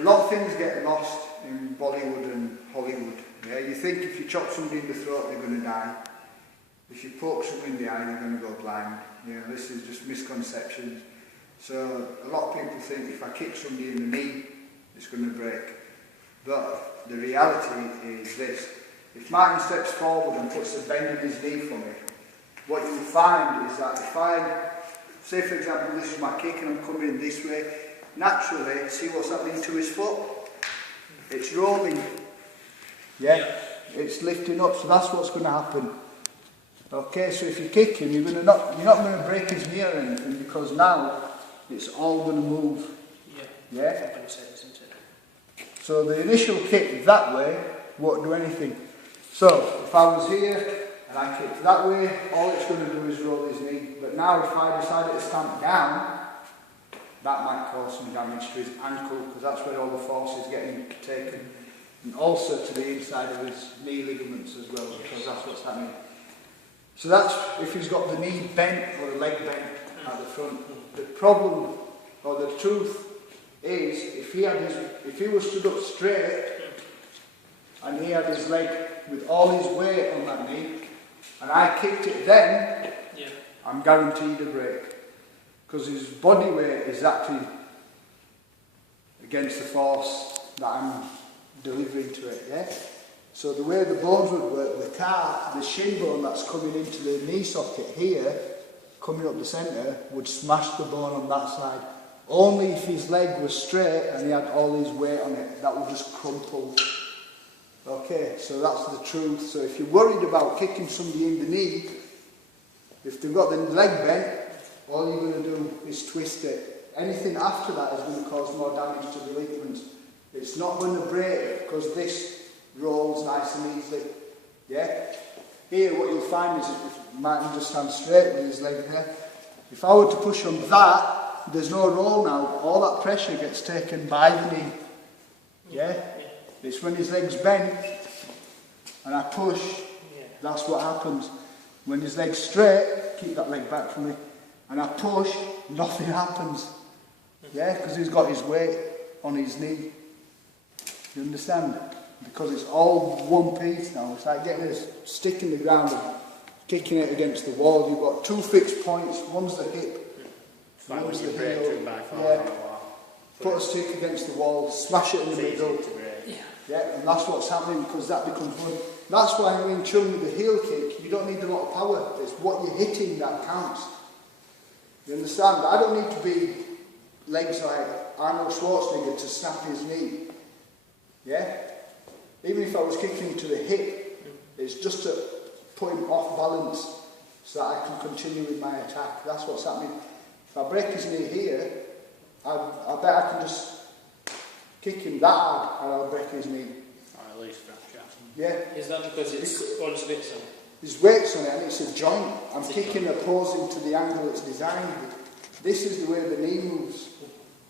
A lot of things get lost in Bollywood and Hollywood. Yeah, you think if you chop somebody in the throat, they're going to die. If you poke someone in the eye, they're going to go blind. You know, this is just misconceptions. So a lot of people think if I kick somebody in the knee, it's going to break. But the reality is this: if Martin steps forward and puts a bend in his knee for me, what you'll find is that if I, say for example, this is my kick and I'm coming in this way, naturally, see what's happening to his foot? It's rolling. Yeah, it's lifting up, so that's what's going to happen. Okay, so if you kick him, you're not going to break his knee or anything, because now it's all going to move. Yeah? So the initial kick that way won't do anything. So if I was here and I kicked that way, all it's going to do is roll his knee. But now if I decided to stamp down, that might cause some damage to his ankle, because that's where all the force is getting taken. And also to the inside of his knee ligaments as well, because that's what's happening. So that's if he's got the knee bent or the leg bent at the front. The problem, or the truth, is if he was stood up straight and he had his leg with all his weight on that knee, and I kicked it then, I'm guaranteed a break. Because his body weight is actually against the force that I'm delivering to it, yeah? So the way the bones would work, the shin bone that's coming into the knee socket here, coming up the centre, would smash the bone on that side. Only if his leg was straight and he had all his weight on it, that would just crumple. Okay, so that's the truth. So if you're worried about kicking somebody in the knee, if they've got the leg bent, all you're going to do is twist it. Anything after that is going to cause more damage to the ligaments. It's not going to break because this rolls nice and easily. Yeah? Here what you'll find is if Martin just stands straight with his leg there. If I were to push on that, there's no roll now. All that pressure gets taken by the knee. Yeah? It's when his leg's bent and I push, that's what happens. When his leg's straight, keep that leg back from me, and I push, nothing happens. Yeah, because he's got his weight on his knee. You understand? Because it's all one piece now. It's like getting a stick in the ground and kicking it against the wall. You've got two fixed points. One's the hip, one's the heel. Yeah. Put a stick against the wall, smash it in the middle. Yeah, and that's what's happening, because that becomes one. That's why in Wing Chun with the heel kick, you don't need a lot of power. It's what you're hitting that counts. You understand? I don't need to be legs like Arnold Schwarzenegger to snap his knee. Yeah? Even if I was kicking to the hip, it's just to put him off balance so that I can continue with my attack. That's what's happening. If I break his knee here, I bet I can just kick him that hard and I'll break his knee. Or at least fracture. Yeah. Is that because it's all his weights on it? There's weights on it and it's a joint. I'm kicking opposing to the angle it's designed. This is the way the knee moves.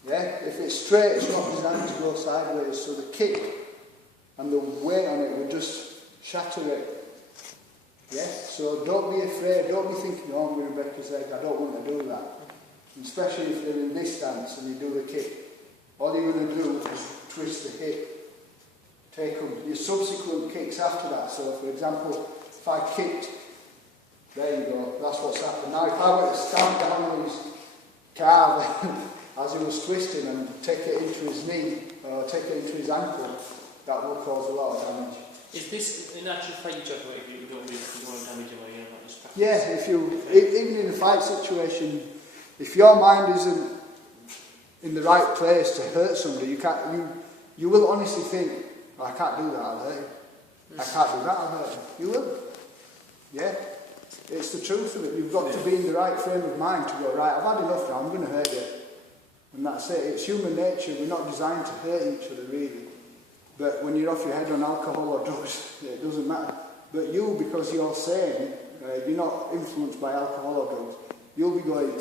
Yeah? If it's straight, it's not designed to go sideways. So the kick and the weight on it will just shatter it. Yeah? So don't be afraid. Don't be thinking, oh, I'm going to break his leg. I don't want to do that. And especially if you're in this stance and you do the kick. All you're going to do is twist the hip. Take your subsequent kicks after that. So, for example, if I kicked, there you go, that's what's happened. Now, if I were to stand down on his calf as he was twisting and take it into his knee, or take it into his ankle, that will cause a lot of damage. Is this an actual fight you talk about if you don't want to damage him or you're not just practice? Yeah, even in a fight situation, if your mind isn't in the right place to hurt somebody, you will honestly think, oh, I can't do that, I'll hurt him. I can't do that, I'll hurt him. You will. Yeah? It's the truth of it. You've got to be in the right frame of mind to go, right, I've had enough now, I'm going to hurt you. And that's it. It's human nature. We're not designed to hurt each other, really. But when you're off your head on alcohol or drugs, it doesn't matter. But you, because you're sane, you're not influenced by alcohol or drugs, you'll be going...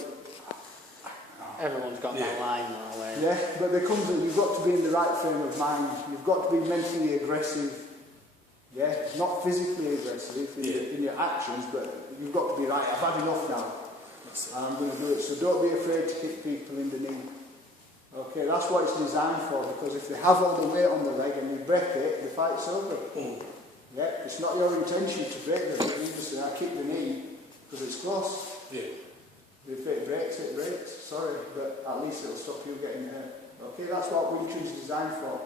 Everyone's got that line now. Yeah, but there comes you've got to be in the right frame of mind. You've got to be mentally aggressive. Yeah, not physically aggressive in your actions, but you've got to be right. I've had enough now, and I'm going to do it. So don't be afraid to kick people in the knee. Okay, that's what it's designed for, because if they have all the weight on the leg and you break it, the fight's over. Yeah, it's not your intention to break the leg, you just say, I kick the knee, because it's close. Yeah. If it breaks, it breaks. Sorry, but at least it'll stop you getting hurt. Okay, that's what Wing Chun's designed for.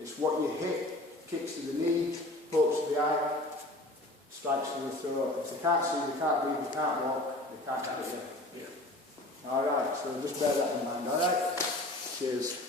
It's what you hit, kicks to the knee, pokes to the eye, strikes to the throat. If they can't see, they can't breathe, they can't walk, they can't hit you. Yeah. Alright, so just bear that in mind, alright? Cheers.